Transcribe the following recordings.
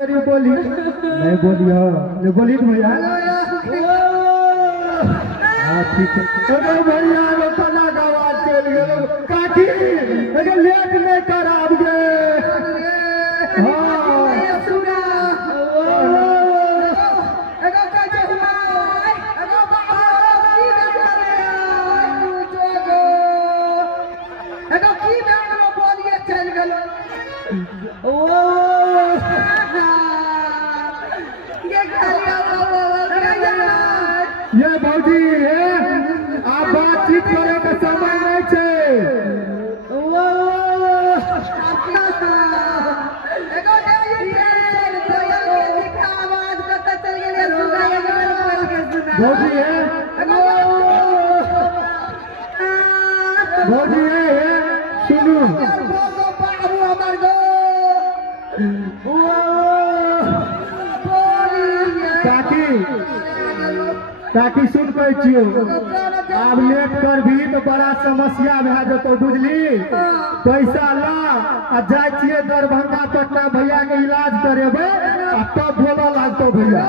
बोली नहीं बोलियो नहीं बोली तो भैया हाँ ठीक है अगर भैया रोपना का आवाज चल गए काटी अगर लेट नहीं कराब गे ये भौजी है आप बातचीत करे का समय नहीं छे भौजी है भौजी है सुनो ताकि सुन पे छियो अब लेट कर भी तो बड़ा समस्या भे जतो बुझली पैसा ला आ जाय छिए दरभंगा पटना भैया के इलाज करेबे आ तब बोला लागतो भैया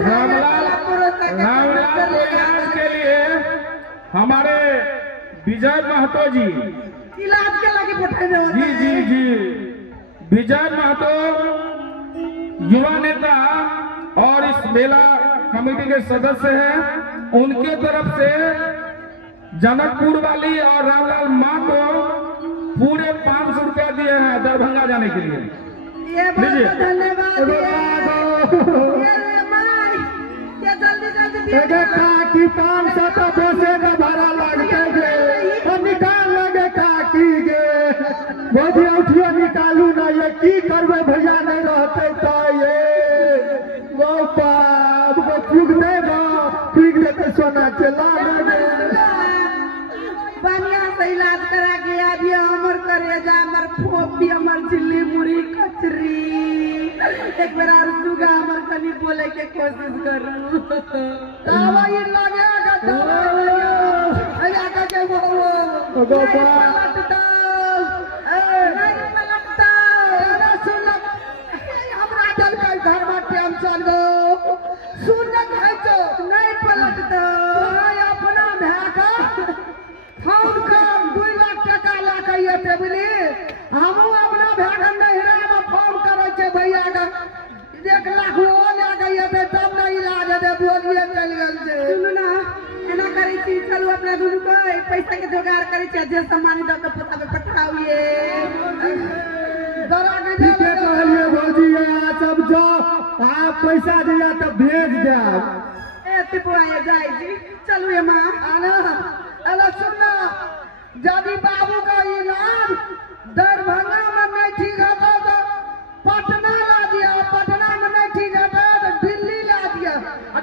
रामलाल को इलाज के लिए हमारे विजय महतो जी इलाज के लगे पठाने जी जी जी विजय महतो युवा नेता और इस मेला कमेटी के सदस्य हैं उनके तरफ से जनकपुर वाली और रामलाल माँ को पूरे 500 रुपया दिए हैं दरभंगा जाने के लिए। ये धन्यवाद काकी 500 तो बसे का भाड़ा लगते गे निकाल लगे काकी गे भौजी उठियो निकालू ना ये की करबे भैया नहीं रहते तो ये फूक देते सोना चला बढ़िया से इलाज करा के अभी हमर करेजा हमर फोपी हमर चिल्ली मुड़ी कचरी एक बार और सुगा हमर कनी बोले के कोशिश करू दवाई लगेगा दवाई आका के वो हमरा चल के घर बाटे हम चल गो सुन है तो नहीं पलटता अपना भागा फोन कर 2 लाख टका ला के ये बोली हम अपना भागा नहिरा में फोन करे छे भैया का 1 लाख वो ला के ये तब ना इलाज दे बोलिए चल गेल छे सुन ना एना करी छी चलो अपना दुनु को पैसा के जुगाड़ करी छे जे सामान द के पता पे पठाइए दरा के ठीक है कहलिए भौजी सब जो आप पैसा दिया तो भेज दे ए तिपुआ जाई जी चलो ये मां आना अरे सुनना यदि बाबू का इलाज दरभंगा में नहीं ठीक है तो पटना ला दिया पटना में नहीं ठीक है तो दिल्ली ला दिया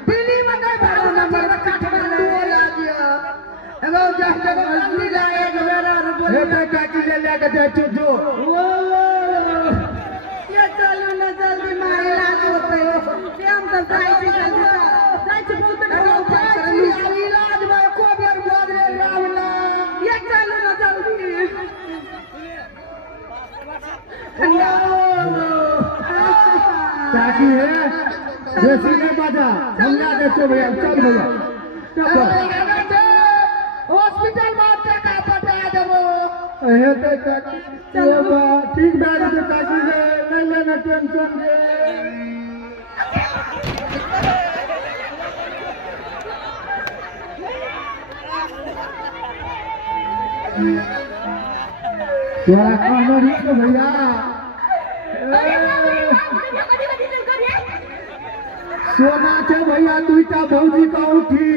दिल्ली में नहीं भाड़ा नंबर काठमांडू ला दिया एगो जाके दिल्ली ला एक बेरा हे काकी ले लेके दे जो ये चलो ना जल्दी मां इलाज होते ये हम तो जाई छी जल्दी जाई छी बहुत इलाज में को बेर बोल रावला ये चलो ना जल्दी काकी है जैसी ने बाजा हमला दे तो भैया चल भैया हॉस्पिटल में टका पटा देबो हे तो काकी चलो ठीक बात है काकी से नहीं लेना टेंशन के क्या कहना है भैया सोना के भैया 2टा भौजी का उठी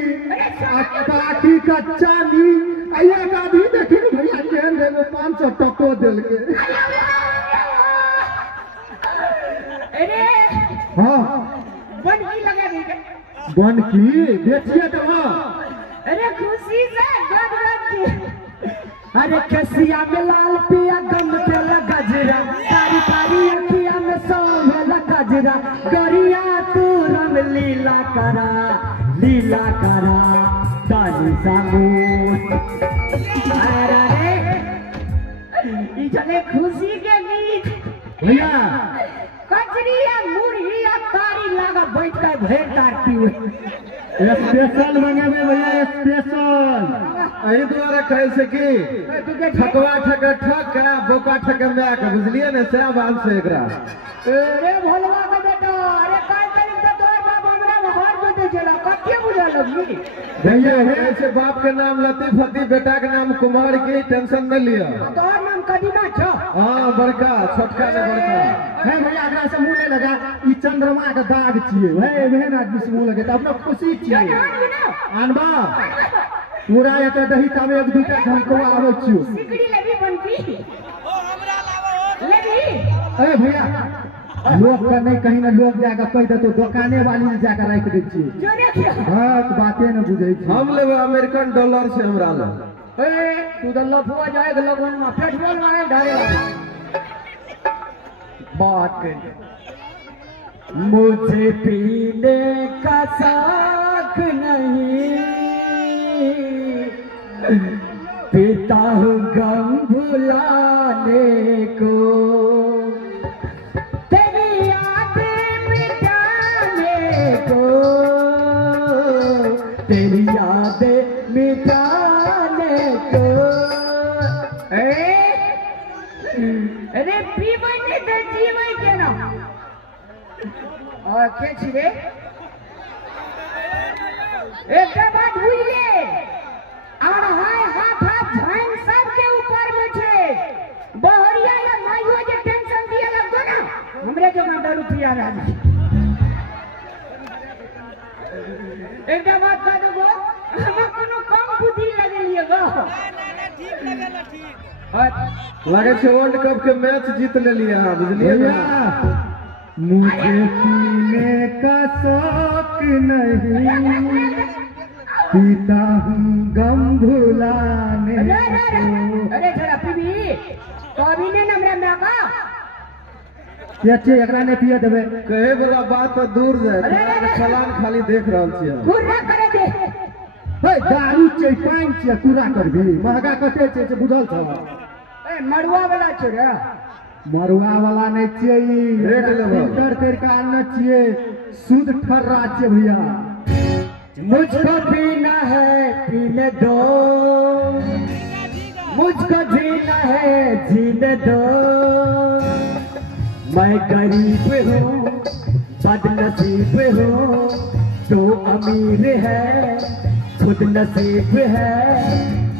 काकी कच्चा नी आइए गाड़ी देखी भैया केहन देवे 500 टको दिल के अरे हाँ बन की लगा देंगे बन की देखिए तो हाँ अरे खुशी से गदगद अरे कसिया में लाल पिया गम के गजरा कारी कारी अखिया में सोभला गजरा गरिया तू रंग लीला करा दानी सामू अरे ई चले खुशी के गीत भैया कचरी या मुरही या कारी लागा बैठ कर भेड़ तारती हुए स्पेशल मंगेबे भैया स्पेशल एही द्वारा कहे से कि ठकवा ठक ठक बोका ठक मैक बुझलिए ने से बात से एकरा अरे भोलवा का बेटा अरे काय करी तो तोर बाप हमरा बाहर जो दे चला कत्ते बुझा लगी भैया ऐसे बाप के नाम लतीफ हती बेटा के नाम कुमार की टेंशन न लिया तोर नाम कदीमा छ हां बड़का छोटका ने बड़का है भैया एकरा से मुंह नहीं लगा ई चंद्रमा के दाग छिए भाई बहन आदमी से मुंह लगे त अपना खुशी छिए आनबा पूरा एक दही तब एक दूटा झमकवा आवे छियो सिकड़ी लगी बनती ओ हमरा लावा लगी अरे भैया लोग का नहीं कहीं ना लोग जाकर कह दे तो दुकाने वाली में जाकर रख दे छिए जो ने किया हां बातें न बुझै छी हम लेबे अमेरिकन डॉलर से हमरा ले ए तू तो लफुआ जाए के लगन में पेट्रोल मारे डाले बात मुझे पीने का शौक नहीं पीता हूँ गम भुलाने को तेरी यादें मिटाने को तेरी यादें मिटाने को अरे पीवन ने तो जीवन के ना और क्या छिरे एक बात भूलिए और हाय हाथ हाथ झाइन सब के ऊपर में छे बहरिया या माइयो जे टेंशन दिया लगो ना हमरे जो ना दारू पिया रहा एक बात कह दो हम कोनो कम बुद्धि लगलिए गो ठीक लगेला ठीक लगे छे वर्ल्ड कप के मैच जीत ले लिया बुझलिए भैया मुझे पीने का शौक नहीं पीता हूँ गम भुलाने को अरे जरा पीबी तो अभी ने हमरा नाका के छे एकरा ने पिए देबे कहे वाला बात तो दूर जाए तोरा चलान खाली देख रहल छियै पूरा करे दे हे दारू छै पान छै पूरा करबी महंगा कते छै से बुझल छ ए मड़ुआ वाला छै रे मरुआ वाला नहीं चाहिए रेट लेबो फिल्टर करके आना चाहिए शुद्ध ठर्रा चाहिए भैया मुझको पीना है पीने दो मुझको जीना है जीने दो मैं गरीब हूँ बदनसीब हूँ तो अमीर है खुद नसीब है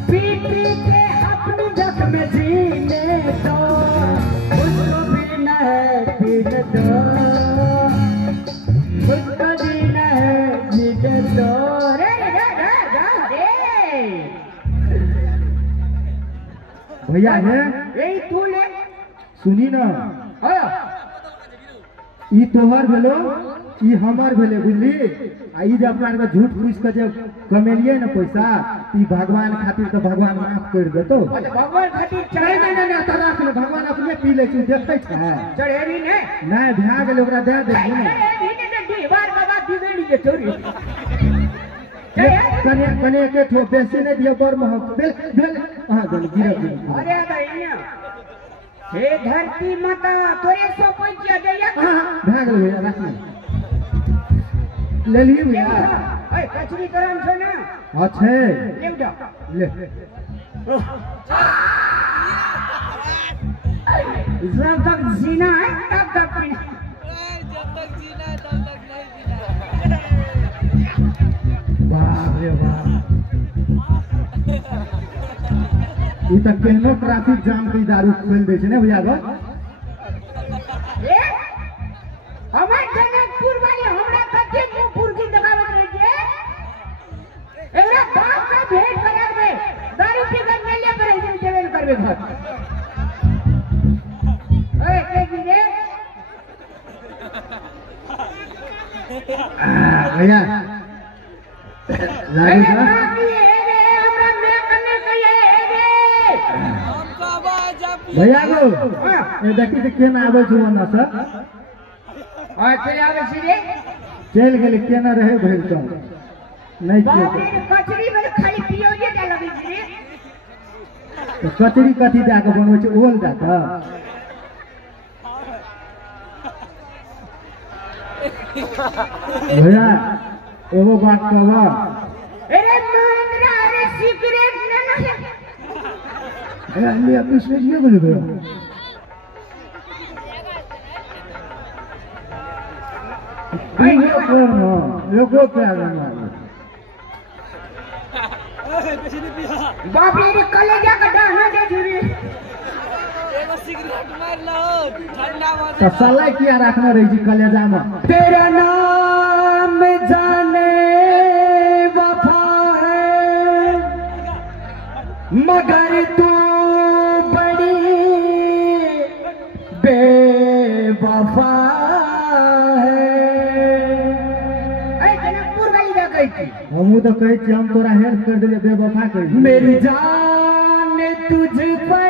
पी पी के अपनी जख्म में जीने दो मुझको पीना है पीने दो मुझको जीना है जीने दो रे रे रे रे भैया है यही तू ले सुनी ना आया ई तोहर भेलो ई हमर भेले बुझली आ ई जे अपना के झूठ फूस के जे कमेलिए ना पैसा ई भगवान खातिर तो भगवान माफ कर देतो भगवान खातिर नहीं नहीं नहीं तो राख ले भगवान अपने पी ले छी देखै छै चढ़ेरी ने नहीं भ्या गेल ओकरा दे दे चढ़ेरी ने दीवार बाबा बिगड़ी जे चोरी कने कने के ठो बेसी नहीं दियो बर महक बेल बेल हां गन गिरब अरे भैया हे धरती माता तोरे सो पैसा दैया हां भ्या गेल भैया राख ले लिए भैया ए कचरी करम छो ना हां छै ले जा ले जब तक जीना है तब तक पीना जब तक जीना है तब तक नहीं जीना। वाह रे वाह ई त केहनो ट्रैफिक जाम के दारू खोल दे छै ने भैया गो ए हमर जनकपुर वाली हमरा कते मुंहपुर की दगावत रही छे एकरा बाप से भेंट कराबे दारू पी के मेले पर रही जेवेल करबे घर ए के गिरे भैया अरे लागू छ बाकी है रे हमरा मैं कने कहिए रे हमको आवाज आप भैया गो ए देखी त केना आबै छ ओना से और चले आवे छी रे चल गेल केना रहे भइल त नहीं बाप कियो रे कचरी में खाली पियोजे डाल लगी छी रे तो कचरी कथी दे के बनबै छै ओल दे के भैया एगो बात कहबा अरे महेंद्र अरे सिगरेट ना अरे ले पीछे ये बोले भैया लोगों क्या करना बाप रे कलेजा का डाना दे जुरी एगो सिगरेट मार लो ठंडा हो तो साला क्या रखना रही जी कलेजा में तेरा नाम जाने वफा है मगर तू बड़ी बेवफा अरे जनकपुर वाली जा गई थी हम तो कहे छी हम तोरा हेल्प कर दिले बेवफा कह मेरी जान तुझ पे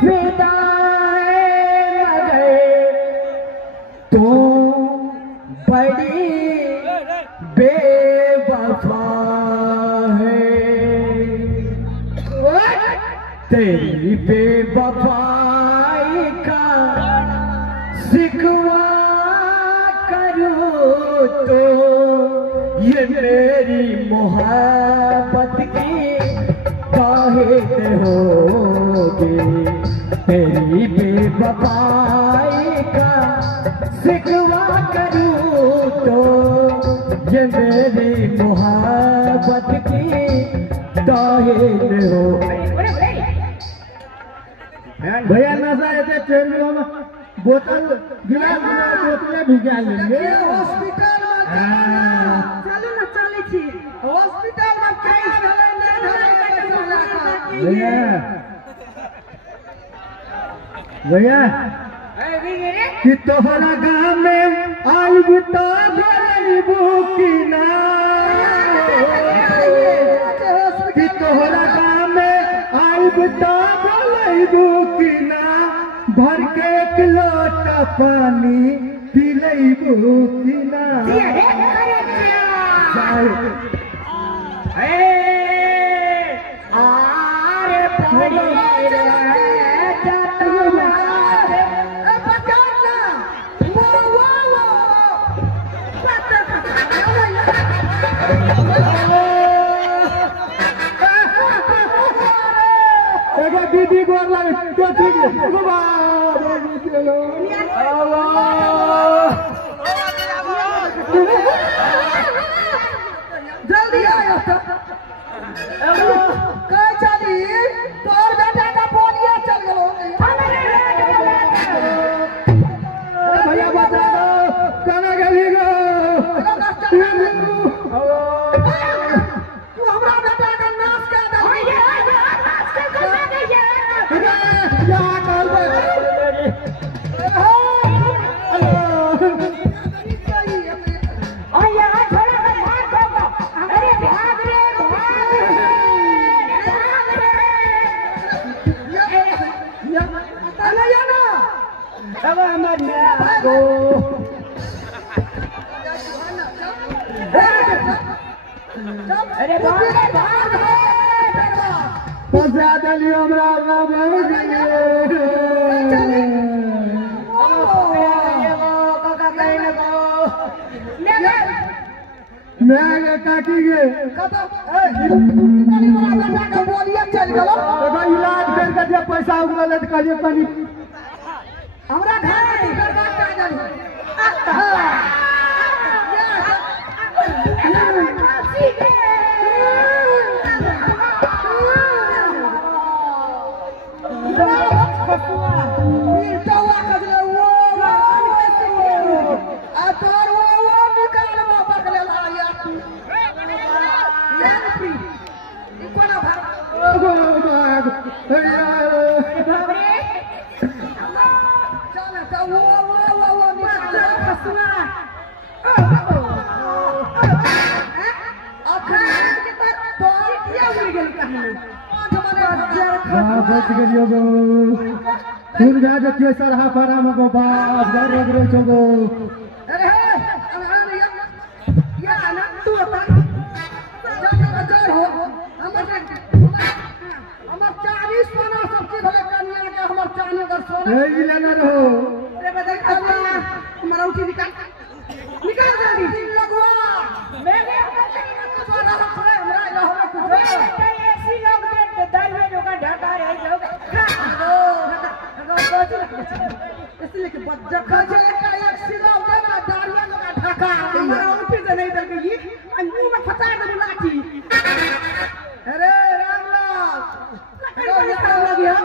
फिदा है मगर तू बड़ी बेवफा है तेरी बेवफाई का शिकवा करूं तो ये मेरी मोहब्बत की काहिद होगी तेरी बेवफाई का शिकवा करूं तो ये मेरी मोहब्बत की काहिद हो भैया नशा ऐसे चेरियो में बोतल गिलास बोतलें भिगा लेंगे हॉस्पिटल चलो ना चले छी हॉस्पिटल में क्या भेलै भैया भैया कि तोहरा गाँव में आइब तो बोलबू कि ना कि तोहरा गाँव में आइब तो बोलबू कि ना भर के एक लोटा पानी पी लेबू कि ना दीदी गोर लगे तो ठीक है जल्दी आयो कह चली तोर बेटा का बोलिया चल गलो भैया बता दो कहाँ गली गो तू हमरा बेटा का नाश कर दे अरे फंसा दिलियो हमरा मैं काटी गे बोलिया चल गलो इलाज करके जब पैसा उगल तो कहिए कनी हमरा घर बच गलियो गो सुन जा जतियो सरहा पारा में गो बाप डर रगरो छो गो अरे ये ना तू अपन हो हम नहीं लेना रहो अरे बदल खसला हमारा उठी निकाल निकाल जल्दी लगवा मैं भी सोना रखले हमरा इला हो कुछ ऐसी लोग दे दरवे लोग का ढका रहे लोग इसलिए कि बच्चा खजे का एक सिला देना दारिया का ढका हमारा उठी से नहीं दल गई मुंह में फटा दे लाठी अरे रामलाल लग गया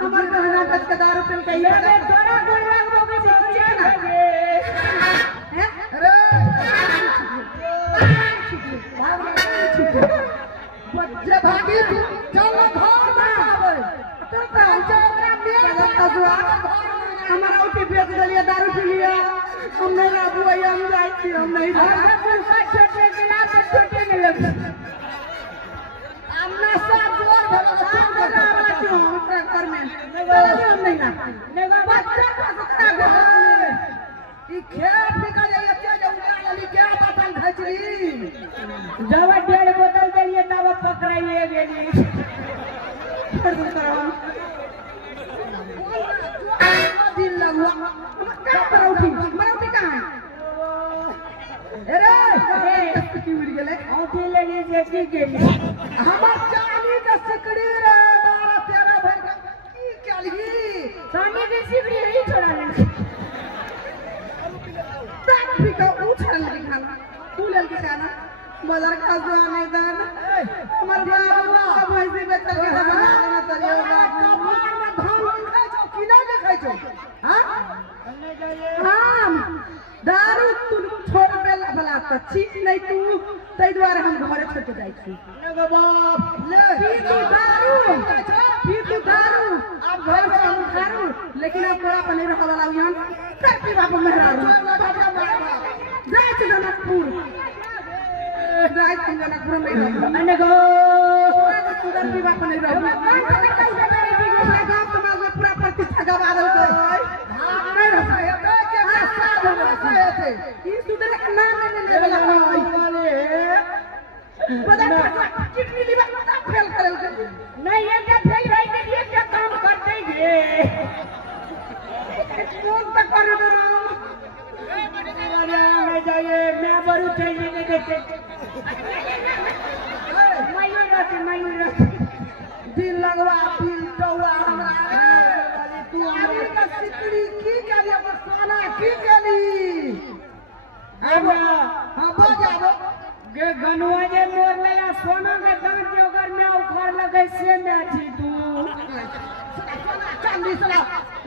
हमारे कहना बच के दारू पी के ये तोरा गोल लाग बोगे से ना हैं अरे बच्चे भागी चलो घर में आवे तो चल मेरा कजुआ हमारा उठी बेच दिया दारू पी लिया हम नहीं रहबू हम जाई छी हम नहीं हम का छोटे गिलास छोटे में लग हमने सब जोर भला कर में हम नहीं ना बच्चा का सत्ता ई खेत निकल जाए क्या जंगल वाली क्या बटन घचरी जब 1.5 बोतल देलिए तब पकड़ाइए गेली फिर दूर करो दिन लगवा क्या मरौटी कहाँ है अरे की उड़ गेले औटी लगी जैसी गेली हमर चाली का सिकड़ी रे 12-13 भर का की काली सानी की सिकड़ी ही छोड़ा ले तब भी का उछल लगी खाना तू ले के खाना बाजार का जाने दान हमर बाबा भैंसी बेच के हमारा में चलिए कपार में धान खाइ छो कि नहीं खाइ छो हां हम दारू तू छोड़ बेला भला त ठीक नहीं तू तै द्वारा हम घरे छोड़ के जाई छी लगे बाप ले पी तू दारू अब घर से हम खारू लेकिन अब तोरा पर नहीं रह वाला यहाँ कर पी बाप मेहरारू जाए छी जनकपुर जाए छी जनकपुर में रह अने गो तू पी बाप नहीं रह गाँव समाज में पूरा प्रतिष्ठा गवा दल नहीं रह ई सुधर के नाम नहीं ले वाला पता कितनी लीवा फेल करल के नहीं ये क्या फेल भाई के लिए क्या काम करते ये कौन तक कर दो अरे मैं जाइए मैं बड़ू चाहिए नहीं देते मयूर दिल लगवा दिल टौआ हमरा तू आगे का सिकड़ी की करी अब सोना की करी अब हां बजाबो गे गनुआ जे मोर नया सोना के दांत जे अगर मैं उखाड़ लगे से में थी तू चांदी सला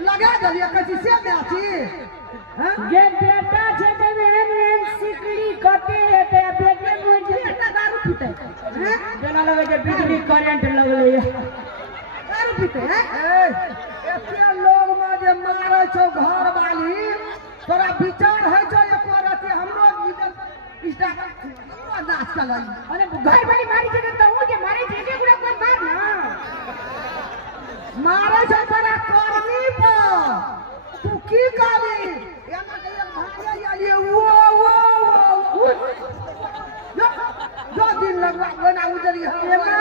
लगा दलिया कची से में आछी हां गे बेटा छे ते एन सिकड़ी कते हेते बेटे मोर जे दारू पीते हैं जना लगे जे बिजली करंट लगले दारू पीते हैं एते लोग में जे मारे छो घर वाली तोरा विचार है छो एक औरत हमरो इज्जत नाच चलाई अरे घर वाली मारी जे तो हूं जे मारे जे गुड़ा कोई मार ना मारे छो तोरा करनी पर तू की काली एना के भागे आली वो जो दिन लगवा बना उजरी है ना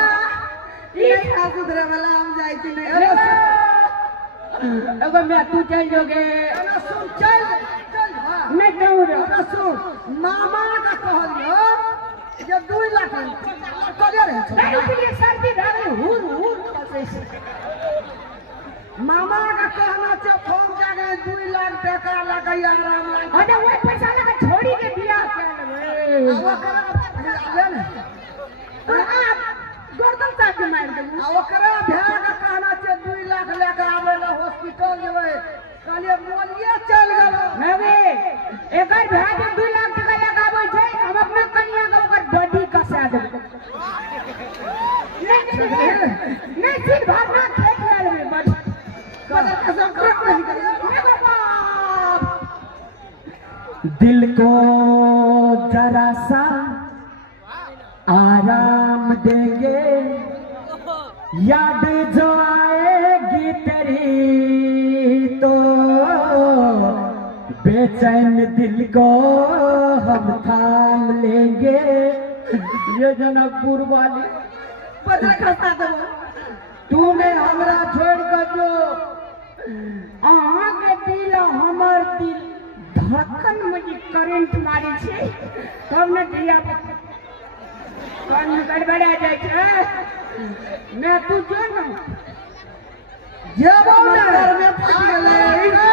ई सुधरे वाला हम जाई थी नहीं अगर मैं तू चल जोगे अरे सुन चल मैं कहूं रे अरे सुन मामा का कहलियो जे 2 लाख करे रहे छो नहीं इसलिए सर्दी भाग हुर मामा का कहना से फोन जाने 2 लाख टका लगाई आराम लाग अरे वो पैसा लगा छोड़ी के दिया क्या ले वो करा ले ने तो आप गर्दन तक मार दे ओकरा भैया का कहना से 2 लाख लेके आवे ला हॉस्पिटल जेवे कहलिए मोलिए चल गेलो नवे एकर भाई जो 2 लाख टका लगाबै छै हम अपना कन्या के ओकर बॉडी कसा देब नहीं सिर्फ भावना खेत लेबे बस कदर कसम कर नहीं करे दिल को जरा सा आराम देंगे याद जो आएगी तेरी तो बेचैन दिल को हम थाम लेंगे। ये जनकपुर वाली पता खसा दो तूने हमरा छोड़ कर जो अहाँ के दिल हमर दिल धड़कन में जे करंट मारे छे तब न दिया कान गड़बड़ा जाए छे मैं तू जो न जेबो ने घर में फट गेलै